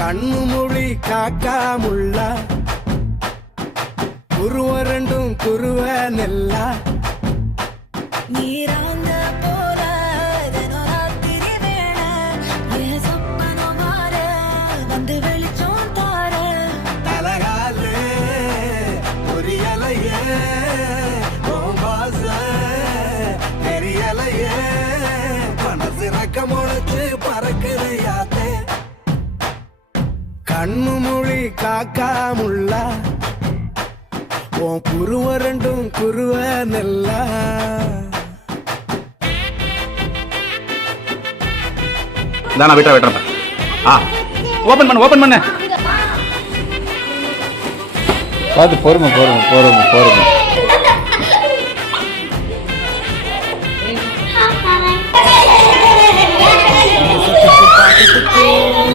கண்ணு மொழி காக்காமுள்ள குருவ ரெண்டும் குருவ நெல்லா நீராங்க போல தினராத்திரி வேளை என் சொப்பனம் மாற வந்து வெளிச்சம் தார தலகாலே பொரியலையே ஓம்பாச தெரியலையே மனசு ரக்க முளைச்சு பறக்குதையாத்தே கண்ணு மொழி காக்காமுள்ள உன் குருவ ரெண்டும் குருவ நெல்லா நான் விட்டுறேன் ஓபன் பண்ணு பார்த்து பொறுமை